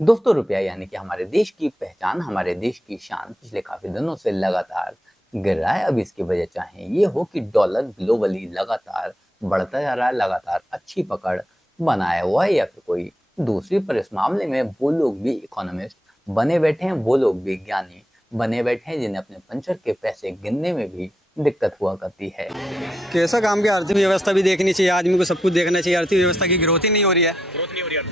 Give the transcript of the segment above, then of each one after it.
दोस्तों रुपया यानी कि हमारे देश की पहचान, हमारे देश की शान पिछले काफी दिनों से लगातार गिर रहा है। अब इसकी वजह चाहे ये हो कि डॉलर ग्लोबली लगातार बढ़ता जा रहा है, लगातार अच्छी पकड़ बनाया हुआ है, या फिर कोई दूसरी, पर इस मामले में वो लोग भी इकोनॉमिस्ट बने बैठे हैं, वो लोग विज्ञानी बने बैठे हैं जिन्हें अपने पंचर के पैसे गिनने में भी दिक्कत हुआ करती है। कैसा काम की अर्थव्यवस्था भी देखनी चाहिए, आदमी को सब कुछ देखना चाहिए। अर्थव्यवस्था की ग्रोथ ही नहीं हो रही है।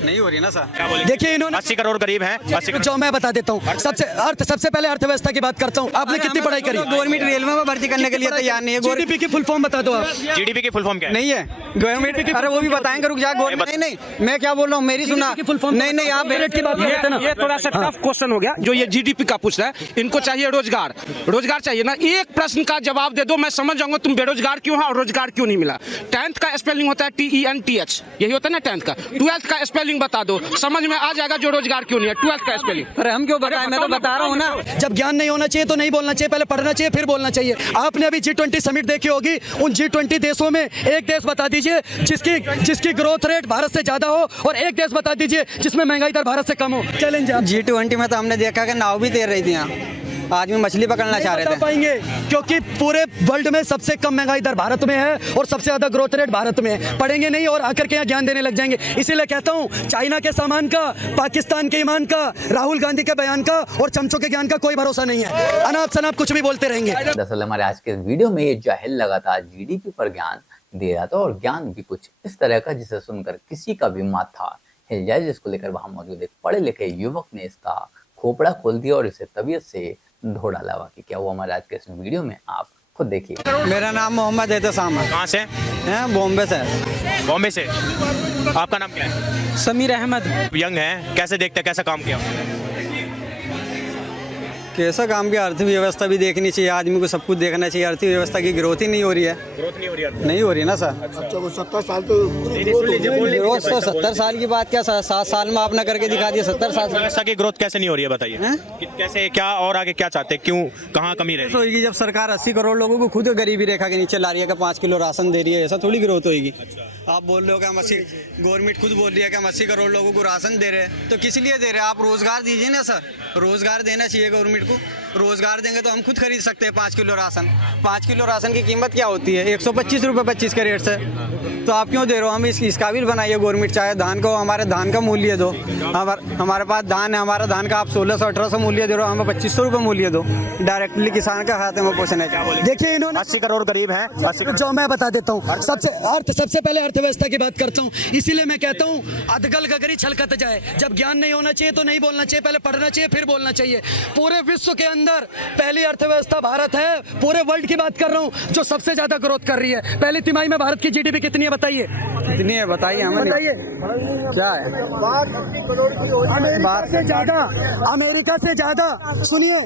नहीं हो रही ना सर। क्या बोले? देखिए इन्होंने 80 करोड़ करीब है। 80 जो मैं बता देता हूँ, सबसे पहले अर्थव्यवस्था की बात करता हूँ। आपने कितनी पढ़ाई करी? गवर्नमेंट रेलवे में भर्ती करने के लिए तैयार नहीं है। जीडीपी की फुल फॉर्म बता दो आप। जीडीपी की फुल फॉर्म क्या है? नहीं है गवर्नमेंट। अरे वो भी बताएंगे, रुक जा। गवर्नमेंट नहीं, मैं क्या बोल रहा हूँ, मेरी सुना। नहीं आप मेरिट की बात करते हैं ना। ये थोड़ा सा टफ क्वेश्चन हो गया जो ये जीडीपी का पूछ रहा है। इनको चाहिए रोजगार चाहिए ना। एक प्रश्न का जवाब दे दो, मैं समझ जाऊंगा तुम बेरोजगार क्यों हो और रोजगार क्यों नहीं मिला। 10th का स्पेलिंग होता है TENTH, यही होता है ना 10th का। 12th का स्पेलिंग बता दो, समझ में आ जाएगा जो रोजगार क्यों नहीं है। 12th का स्पेलिंग। अरे हम क्यों बताएं, मैं तो बता रहा हूँ ना। जब ज्ञान नहीं होना चाहिए तो नहीं बोलना चाहिए, पहले पढ़ना चाहिए फिर बोलना चाहिए। आपने अभी G20 समिट देखी होगी। उन G20 देशों में एक देश बता दीजिए जिसकी ग्रोथ रेट भारत से ज्यादा हो, और एक देश बता दीजिए जिसमें महंगाई दर भारत से कम हो। चैलेंज है। G20 में तो हमने देखा कि नाव भी तैर रही थी। यहाँ आदमी मछली पकड़ना चाह रहे थे। पाएंगे क्योंकि पूरे वर्ल्ड में सबसे कम महंगाई दर भारत में है और सबसे ज्यादा ग्रोथ रेट भारत में है। पढ़ेंगे नहीं और आकर के यहाँ ज्ञान देने लग जाएंगे। इसीलिए कहता हूँ, चाइना के सामान का, पाकिस्तान के ईमान का, राहुल गांधी के बयान का और चमचों के ज्ञान का कोई भरोसा नहीं है। अनाप शनाप कुछ भी बोलते रहेंगे। दरअसल हमारे आज के वीडियो में ये जाहिल लगातार जीडीपी पर ज्ञान दे रहा था, और ज्ञान भी कुछ इस तरह का जिसे सुनकर किसी का भी माथा हिल जाए, जिसको लेकर वहां मौजूद एक पढ़े लिखे युवक ने इसका खोपड़ा खोल दिया और इसे तबीयत से धो डाला। बाकी क्या हुआ हमारे आज के इस वीडियो में आप खुद देखिए। मेरा नाम मोहम्मद एहतसाम है। कहाँ से? बॉम्बे से। बॉम्बे से। आपका नाम क्या है? समीर अहमद। यंग है, कैसे देखते हैं, कैसा काम किया? कैसा काम की अर्थव्यवस्था भी देखनी चाहिए, आदमी को सब कुछ देखना चाहिए। अर्थव्यवस्था की ग्रोथ ही नहीं हो रही है। ग्रोथ नहीं हो रही है। नहीं हो रही ना सर। अच्छा वो 70 साल तो ग्रोथ तो 70 साल की बात क्या, 7 साल में आपने करके दिखा दिया। 70 साल व्यवस्था की ग्रोथ कैसे नहीं हो रही है बताइए। कैसे, क्या और आगे क्या चाहते हैं, क्यों, कहाँ कमी रही? होगी जब सरकार 80 करोड़ लोगों को खुद गरीबी रेखा के नीचे ला रही है कि 5 किलो राशन दे रही है, ऐसा थोड़ी ग्रोथ होगी। आप बोल रहे हो कि हम 80, गवर्नमेंट खुद बोल रही है कि हम 80 करोड़ लोगों को राशन दे रहे हैं, तो किस लिए दे रहे हैं? आप रोजगार दीजिए ना सर। रोजगार देना चाहिए गवर्नमेंट को। रोजगार देंगे तो हम खुद खरीद सकते हैं 5 किलो राशन। 5 किलो राशन की कीमत क्या होती है? 125 रुपये 25 के रेट से। तो आप क्यों दे रहे हो? हम इस काबिल बनाइए गवर्नमेंट। चाहे धान को, हमारे धान का मूल्य दो। हमारे पास धान है, हमारा धान का आप 1600-1800 मूल्य दे रहे हो, हमें 2500 रुपये मूल्य दो। डायरेक्टली किसान का खाते में पोषण है। देखिए इन्होंने 80 करोड़ करीब है। जो मैं बता देता हूँ, सबसे पहले अर्थव्यवस्था की बात करता हूँ। इसीलिए मैं कहता हूँ, अधगल गगरी छलकत जाए। जब ज्ञान नहीं होना चाहिए तो नहीं बोलना चाहिए, पहले पढ़ना चाहिए फिर बोलना चाहिए। पूरे विश्व के अंदर पहली अर्थव्यवस्था भारत है। पूरे वर्ल्ड की बात कर रहा हूँ, जो सबसे ज्यादा ग्रोथ कर रही है। पहली तिमाही में भारत की जीडीपी कितनी है बताइए? कितनी है बताइए हमें। बताइए क्या है? अमेरिका से ज्यादा। सुनिए,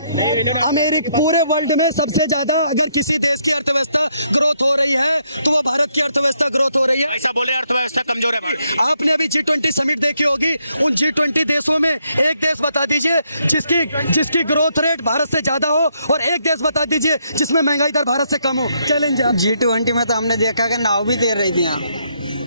अमेरिका पूरे वर्ल्ड में सबसे ज्यादा अगर किसी देश की अर्थव्यवस्था ग्रोथ हो रही है तो वो भारत की अर्थव्यवस्था ग्रोथ हो रही है। ऐसा बोले अर्थव्यवस्था कमजोर है। आपने अभी G20 समिट देखी होगी। उन G20 देशों में एक देश बता दीजिए जिसकी ग्रोथ रेट भारत से ज्यादा हो, और एक देश बता दीजिए जिसमें महंगाई दर भारत से कम हो। चैलेंज है। G20 में तो हमने देखा कि नाव भी तैर रही थी। यहाँ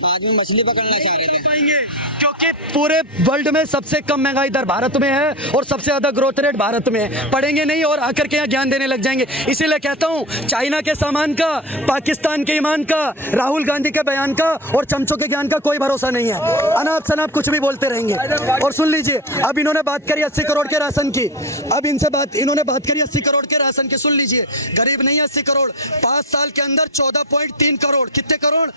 आदमी मछली पकड़ना चाह रहे थे। पाएंगे क्योंकि पूरे वर्ल्ड में सबसे कम महंगाई दर भारत में है और सबसे ज्यादा ग्रोथ रेट भारत में है। पढ़ेंगे नहीं और आकर के यहाँ ज्ञान देने लग जाएंगे। इसीलिए कहता हूँ, चाइना के सामान का, पाकिस्तान के ईमान का, राहुल गांधी के बयान का और चमचों के ज्ञान का कोई भरोसा नहीं है। अनाप शनाप कुछ भी बोलते रहेंगे। और सुन लीजिए, अब इन्होंने बात करी 80 करोड़ के राशन की। अब इन्होंने बात करी 80 करोड़ के राशन की। सुन लीजिए, गरीब नहीं है 80 करोड़। 5 साल के अंदर 14.3 करोड़। कितने करोड़?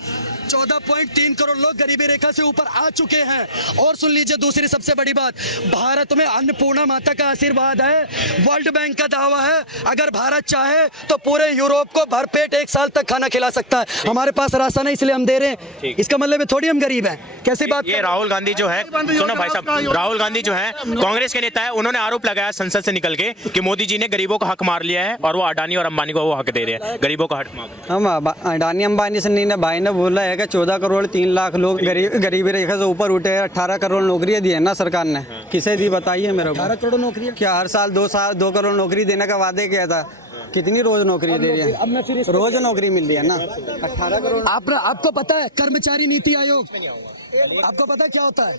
14.3 करोड़ लोग गरीबी रेखा से ऊपर आ चुके हैं। और सुन लीजिए दूसरी सबसे बड़ी बात, भारत में अन्नपूर्णा माता का आशीर्वाद है। वर्ल्ड बैंक का दावा है, अगर भारत चाहे तो पूरे यूरोप को भरपेट 1 साल तक खाना खिला सकता है। हमारे पास राशन है इसलिए हम दे रहे हैं। इसका मतलब है थोड़ी हम गरीब हैं। कैसी बात? ये राहुल गांधी जो है, सुनो भाई साहब, राहुल गांधी जो है कांग्रेस के नेता है, उन्होंने आरोप लगाया संसद से निकल के कि मोदी जी ने गरीबों का हक मार लिया है और वो अडानी और अंबानी को वो हक दे रहे हैं, गरीबों का हक मांग। हम अडानी अंबानी से नहीं ना, भाई ने बोला है कि 14 करोड़ 3 लाख लोग गरीबी रेखा से ऊपर उठे हैं। 18 करोड़ नौकरियां दी है ना सरकार ने। किसे दी बताइए मेरे को। 18 करोड़ नौकरियां क्या हर साल 2 करोड़ नौकरी देने का वादे किया था? कितनी रोज नौकरी दे रही है? रोज नौकरी मिल रही है ना। 18 करोड़। आपको पता है कर्मचारी नीति आयोग आपको पता क्या होता है?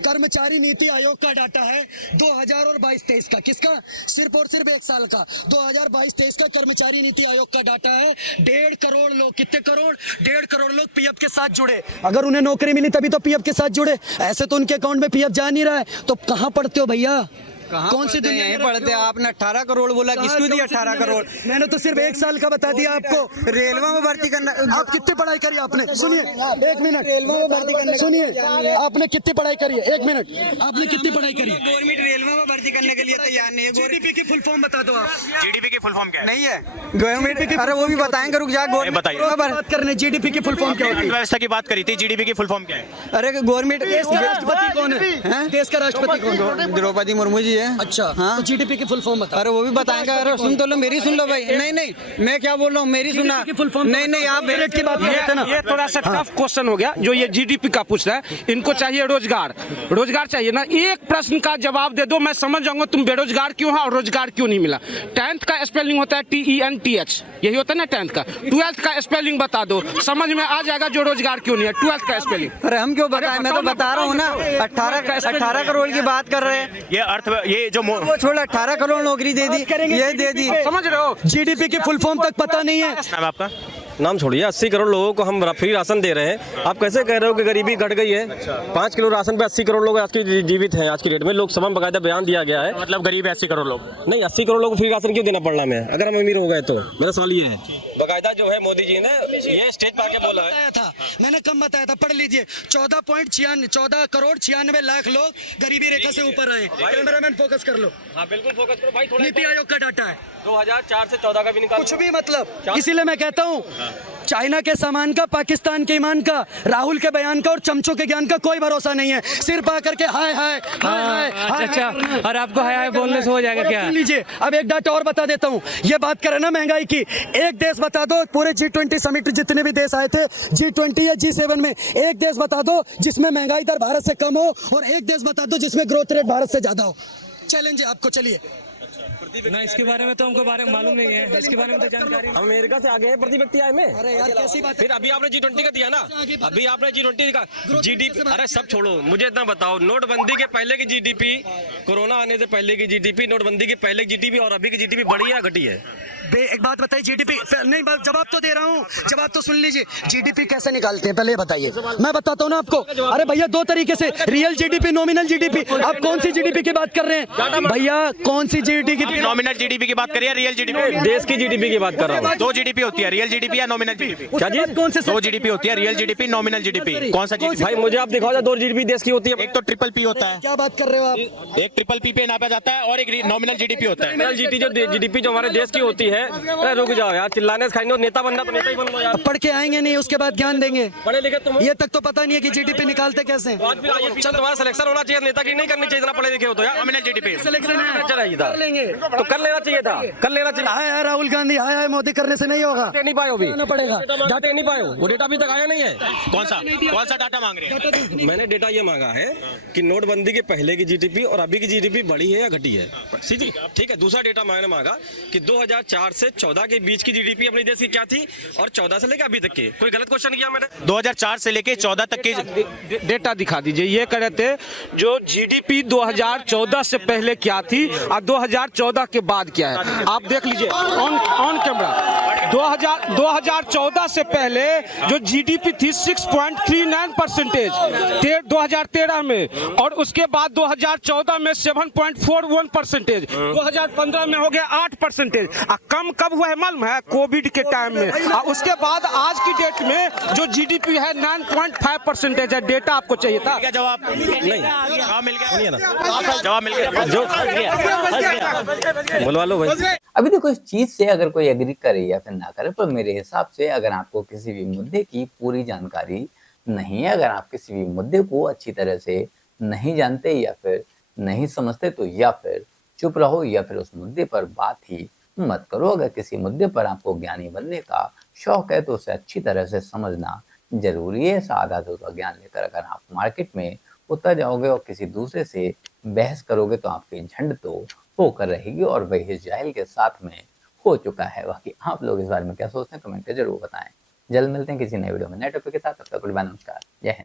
कर्मचारी नीति आयोग का डाटा है 2000 और 22-23 का। किसका? सिर्फ और सिर्फ 1 साल का 2022-23 का कर्मचारी नीति आयोग का डाटा है। 1.5 करोड़ लोग, कितने करोड़? 1.5 करोड़ लोग पीएफ के साथ जुड़े। अगर उन्हें नौकरी मिली तभी तो पीएफ के साथ जुड़े, ऐसे तो उनके अकाउंट में पीएफ जा नहीं रहा है। तो कहाँ पढ़ते हो भैया? कौन सी दुनिया में पढ़ते हैं? आपने 18 करोड़ बोला, किसको दिया 18 करोड़? मैंने तो सिर्फ 1 साल का बता दिया आपको। रेलवे में भर्ती करना। आप कितनी पढ़ाई करी आपने? सुनिए 1 मिनट, रेलवे में भर्ती करने, सुनिए आपने कितनी पढ़ाई करी है? 1 मिनट, आपने कितनी पढ़ाई करी है? गवर्नमेंट रेलवे में भर्ती करने के लिए तैयार नहीं है। जीडीपी की फुल फॉर्म बता दो आप। जीडीपी की फुल फॉर्म क्या है? नहीं है गवर्नमेंट। अरे वो भी बताएंगे, रुक जा। बताइए। बात करने जीडीपी की फुल फॉर्म क्या होती है? अर्थव्यवस्था की बात करी थी, जीडीपी की फुल फॉर्म क्या है? अरे गवर्नमेंट। देश का राष्ट्रपति कौन है? देश का राष्ट्रपति कौन है? द्रौपदी मुर्मू जी है। अच्छा, हाँ। तो जीडीपी की फुल फॉर्म बता। अरे वो भी बताएंगे। अरे सुन तो लो, मेरी सुन लो भाई। नहीं नहीं, मैं क्या बोल रहा हूँ, मेरी सुनना। की फुल फॉर्म नहीं नहीं, आप मेरिट की बात कर रहे थे ना। ये थोड़ा सा टफ क्वेश्चन हो गया जो ये जीडीपी का पूछ रहा है। इनको चाहिए रोजगार, रोजगार चाहिए ना। एक प्रश्न का जवाब दे दो, मैं समझ जाऊंगा तुम बेरोजगार क्यों हो और रोजगार क्यों नहीं मिला। 10th का स्पेलिंग होता है TENTH, यही होता है ना 10th का। 12th का स्पेलिंग बता दो, समझ में आ जाएगा जो रोजगार क्यों नहीं है। 12th का स्पेलिंग। अरे हम क्यों बताएं, मैं तो बता रहा हूँ ना। 18 करोड़ की बात कर रहे हैं। ये जो वो छोड़, 18 करोड़ नौकरी दे दी, ये दे दी। समझ रहे हो? जीडीपी की फुल फॉर्म तक पता नहीं है। नाम आपका? नाम छोड़िए, 80 करोड़ लोगों को हम फ्री राशन दे रहे हैं। आप कैसे कह रहे हो कि गरीबी घट गई है? 5 किलो राशन पे 80 करोड़ लोग आज की जीवित हैं। आज की डेट में लोकसभा में बकायदा बयान दिया गया है। मतलब गरीब 80 करोड़ लोग? नहीं, 80 करोड़ लोग को फ्री राशन क्यों देना पड़ रहा है? अगर हम अमीर हो गए तो मेरा सवाल ये है। बकायदा जो है मोदी जी ने ये स्टेज पर आके बोला है। बताया था, मैंने कम बताया था, पढ़ लीजिए। 14 करोड़ 96 लाख लोग गरीबी रेखा से ऊपर आए। कैमरामैन फोकस कर लो। हाँ बिल्कुल फोकस करो भाई। थोड़ा नीति आयोग का डाटा है। 2004 से 14 का भी निकाल। कुछ भी मतलब, इसीलिए मैं कहता हूँ चाइना के सामान का, पाकिस्तान के ईमान का, राहुल के बयान का और चमचों के ज्ञान का कोई भरोसा नहीं है। सिर्फ आकर के हाय हाय हाय हाय। अच्छा, और आपको हाय हाय बोलने से हो जाएगा क्या? सुन लीजिए, अब एक डाटा और बता देता हूँ। ये बात करें ना महंगाई की, एक देश बता दो, पूरे G20 समिट जितने भी देश आए थे G20 या G7 में, एक देश बता दो जिसमें महंगाई दर भारत से कम हो, और एक देश बता दो जिसमें ग्रोथ रेट भारत से ज्यादा हो। चैलेंज है आपको, चलिए। ना, इसके बारे में तो हमको मालूम नहीं है। इसके बारे में तो जानकारी। हम अमेरिका से आगे हैं प्रति व्यक्ति आय में। अरे यार कैसी बात है? फिर अभी आपने G20 का दिया ना, अभी आपने G20 का जीडीपी। अरे सब छोड़ो, मुझे इतना बताओ, नोटबंदी के पहले की जीडीपी, कोरोना आने से पहले की जीडीपी, नोटबंदी के पहले की जीडीपी और अभी की जीडीपी बढ़ी है या घटी है? एक बात बताइए, जीडीपी नहीं, जवाब तो दे रहा हूँ, जवाब तो सुन लीजिए। जीडीपी कैसे निकालते हैं पहले बताइए, मैं बताता हूँ ना आपको। अरे भैया, 2 तरीके से, रियल जीडीपी, नॉमिनल जीडीपी। आप कौन सी जीडीपी की बात कर रहे हैं भैया? कौन सी जीडीपी की? नॉमिनल जीडीपी की बात करिए, रियल जीडीपी? देश की जीडीपी की बात कर रहा हूँ। 2 जीडीपी होती है, रियल जीडीपी या नॉमिनल जीडीपी? क्या जी? कौन से 2 जीडीपी होती है, रियल जीडीपी, नॉमिनल जीडीपी। कौन सा जीडीपी? भाई मुझे आप दिखाओ, 2 जीडीपी देश की होती है। एक तो ट्रिपल पी होता है। क्या बात कर रहे हो आप? एक ट्रिपल पी पे नापा जाता है और एक नॉमिनल जीडीपी होता है। जीडीपी जो हमारे देश की होती है। अरे रुक जाओ यार, चिल्लाने से खाएंगे। नेता बनना तो नेता ही बन लो यार। पढ़ के आएंगे नहीं, उसके बाद ज्ञान देंगे। पढ़े लिखे तुम, ये तक तो पता नहीं है कि जीडीपी निकालते कैसे हैं। आज भी चल तुम्हारा सिलेक्शन होना चाहिए, नेता की नहीं करनी चाहिए। इतना पढ़े लिखे हो तो यार। नॉमिनल जीडीपी चलाइए था, कर लेंगे, तो कर लेना चाहिए था, कर लेना चाहिए। हाय हाय राहुल गांधी, हाय हाय मोदी करने से नहीं होगा। नहीं पाए हो भी, आना पड़ेगा। डाटा नहीं पाए हो, वो डेटा अभी तक आया नहीं है। कौन सा डाटा मांग रहे हैं? मैंने डेटा ये मांगा है कि नोटबंदी के पहले की जीडीपी और अभी की जीडीपी बढ़ी है या घटी है। सीधी ठीक है। दूसरा डेटा मैंने मांगा कि 2004 से 14 के बीच की जीडीपी अपने देश की क्या थी और 14 से लेकर अभी तक की। कोई गलत क्वेश्चन किया मैंने? 2004 से लेके 14 तक के डेटा दिखा दीजिए। ये कह रहे थे जो जीडीपी 2014 से पहले क्या थी और 2014 के बाद क्या है, आप देख लीजिए ऑन कैमरा। 2014 से पहले जो जीडीपी थी 6.39% 2013 में, और उसके बाद 2014 में 7.41%, 2015 में हो गया 8%। कम कब हुआ है मालूम है? कोविड के टाइम में। और उसके बाद आज की डेट में जो जीडीपी है 9.5% है। डेटा आपको चाहिए था? क्या जवाब? नहीं, जवाब मिल गया? नहीं है ना। जवाब मिल गया? जो बुलवा लो भाई। अभी देखो, इस चीज से अगर कोई एग्री करे या फिर ना करे, पर मेरे हिसाब से अगर आपको किसी भी मुद्दे की पूरी जानकारी नहीं है, अगर आप किसी भी मुद्दे को अच्छी तरह से नहीं जानते या फिर नहीं समझते, तो या फिर चुप रहो या फिर उस मुद्दे पर बात ही मत करो। अगर किसी मुद्दे पर आपको ज्ञानी बनने का शौक है तो उसे अच्छी तरह से समझना जरूरी है। सादा का ज्ञान लेकर अगर आप मार्केट में उतर जाओगे और किसी दूसरे से बहस करोगे तो आपकी झंड तो होकर रहेगी, और वही इस जाहिल के साथ में हो चुका है। बाकी आप लोग इस बारे में क्या सोचते हैं, कमेंट कर जरूर बताएं। जल्द मिलते हैं किसी नए वीडियो में नए टॉपिक के साथ। तब तक नमस्कार, जय हिंद।